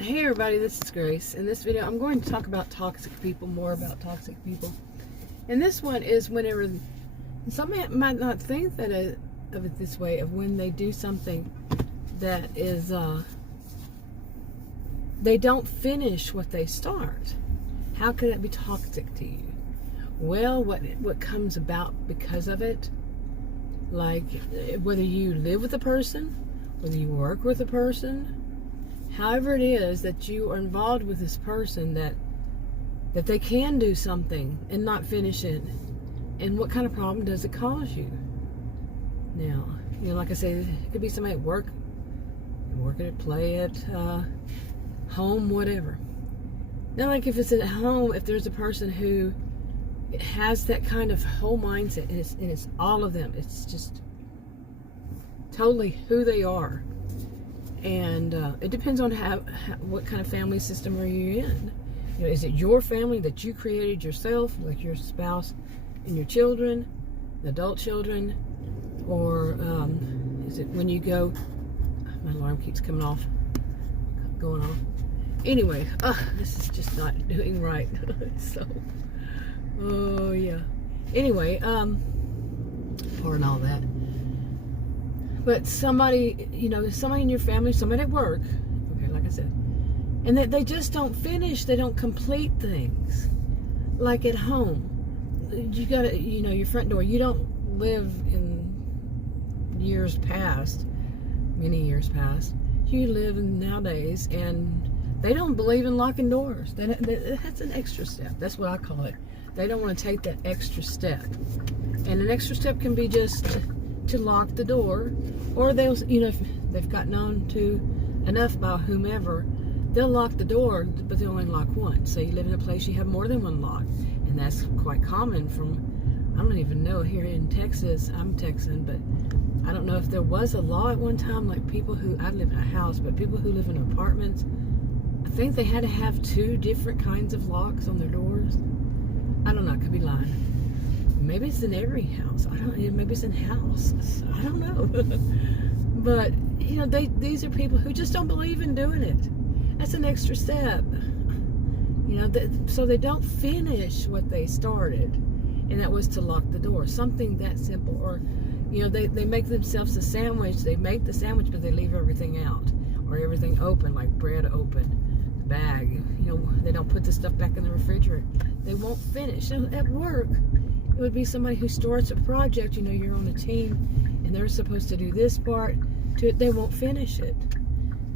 Hey everybody, this is Grace. In this video, I'm going to talk about toxic people, more about toxic people. And this one is whenever, some might not think that of it this way, of when they do something that is, they don't finish what they start. How could it be toxic to you? Well, what comes about because of it, like whether you live with a person, whether you work with a person, however it is that you are involved with this person, that they can do something and not finish it, and what kind of problem does it cause you? Now, like I say, it could be somebody at work, at play, at home, whatever. Now, like if it's at home, if there's a person who has that kind of whole mindset, and it's all of them, it's just totally who they are. And it depends on what kind of family system are you in. Is it your family that you created yourself, like your spouse and your children, the adult children, or is it when you go? My alarm keeps going off. Anyway, this is just not doing right. So, oh yeah. Anyway, pardon all that. But somebody in your family, somebody at work, okay, like I said, and that they just don't finish, they don't complete things. Like at home, you gotta, your front door, you don't live in many years past, you live in nowadays, and they don't believe in locking doors. That's an extra step. That's what I call it. They don't want to take that extra step. And an extra step can be just to lock the door, or they'll, if they've gotten on to enough by whomever, they'll lock the door, but they only lock one. So you live in a place you have more than one lock, and that's quite common I don't even know, here in Texas. I'm Texan, but I don't know if there was a law at one time, like I live in a house, but people who live in apartments, I think they had to have 2 different kinds of locks on their doors. I don't know, I could be lying. Maybe it's in every house. Maybe it's in houses. I don't know. But, these are people who just don't believe in doing it. That's an extra step. So they don't finish what they started. And that was to lock the door. Something that simple. Or, they make themselves a sandwich. They make the sandwich, but they leave everything out. Or everything open, like bread open, the bag. They don't put the stuff back in the refrigerator. They won't finish. At work, it would be somebody who starts a project, you're on a team, and they're supposed to do this part to it. They won't finish it.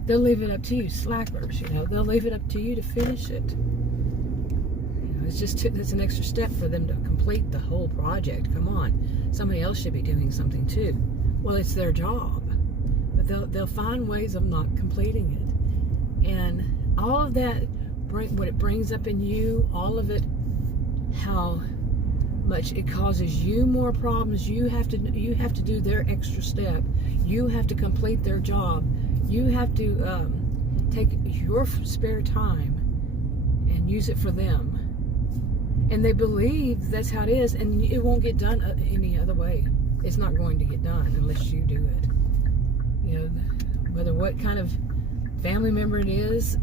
They'll leave it up to you, slackers, They'll leave it up to you to finish it. It's an extra step for them to complete the whole project. Come on. Somebody else should be doing something too. Well, it's their job. But they'll find ways of not completing it. And all of that, what it brings up in you, all of it, how much it causes you more problems. You have to do their extra step. You have to complete their job. You have to take your spare time and use it for them. And they believe that's how it is, and it won't get done any other way. It's not going to get done unless you do it. Whether what kind of family member it is,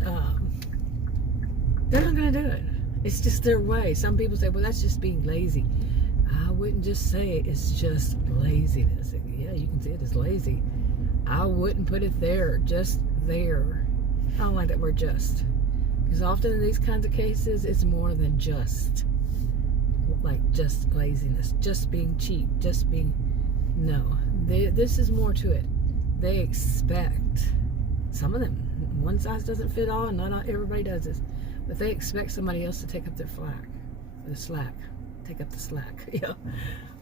they're not going to do it. It's just their way. Some people say, well, that's just being lazy. I wouldn't just say it's just laziness. Yeah, you can say it as lazy. I wouldn't put it there, just there. I don't like that word just. Because often in these kinds of cases, it's more than just. Like just laziness, just being cheap, just being, no. This is more to it. They expect, some of them, one size doesn't fit all, and not everybody does this. But they expect somebody else to take up their slack. Take up the slack. Yeah,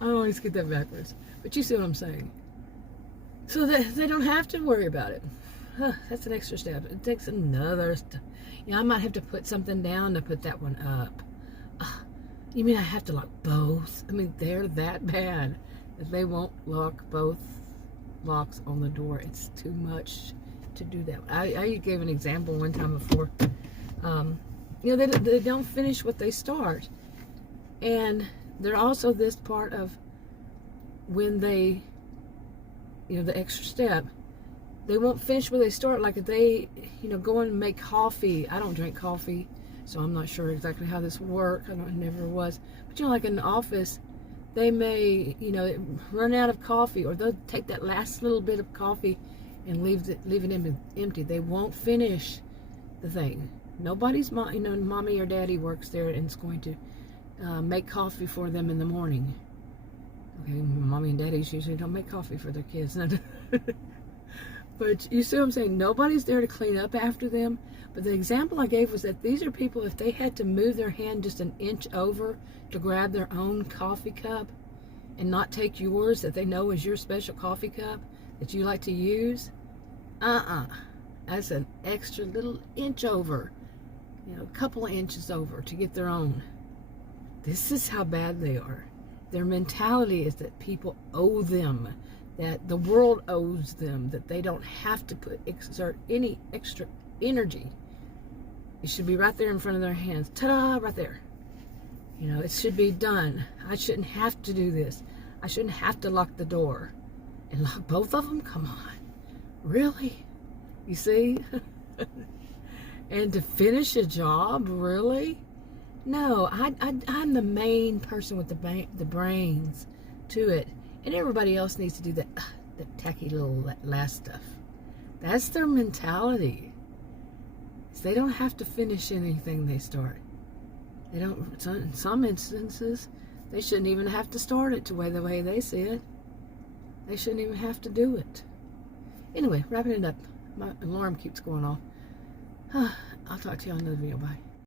I always get that backwards. But you see what I'm saying. So they don't have to worry about it. That's an extra step. It takes another step. I might have to put something down to put that one up. You mean I have to lock both? They're that bad that they won't lock both locks on the door. It's too much to do that. I gave an example one time before. They don't finish what they start. And they're also this part of when they, the extra step, They won't finish where they start. Like if they, go and make coffee. I don't drink coffee, so I'm not sure exactly how this works. I never was. But like in the office, they may, run out of coffee, or they'll take that last little bit of coffee and leave it empty. They won't finish the thing. Nobody's mommy or daddy works there and is going to make coffee for them in the morning. Okay, mommy and daddies usually don't make coffee for their kids. But you see what I'm saying? Nobody's there to clean up after them. But the example I gave was that these are people, if they had to move their hand just an inch over to grab their own coffee cup and not take yours that they know is your special coffee cup that you like to use, that's an extra little inch over, a couple of inches over to get their own. This is how bad they are. Their mentality is that people owe them, that the world owes them, that they don't have to exert any extra energy. It should be right there in front of their hands. Ta-da, right there. It should be done. I shouldn't have to do this. I shouldn't have to lock the door. And lock both of them? Come on. Really? You see? And to finish a job? Really? No, I'm the main person with the brains to it. And everybody else needs to do that tacky little last stuff. That's their mentality. They don't have to finish anything they start. They don't. In some instances, they shouldn't even have to start it the way they see it. They shouldn't even have to do it. Anyway, wrapping it up. My alarm keeps going off. I'll talk to you on another video. Bye.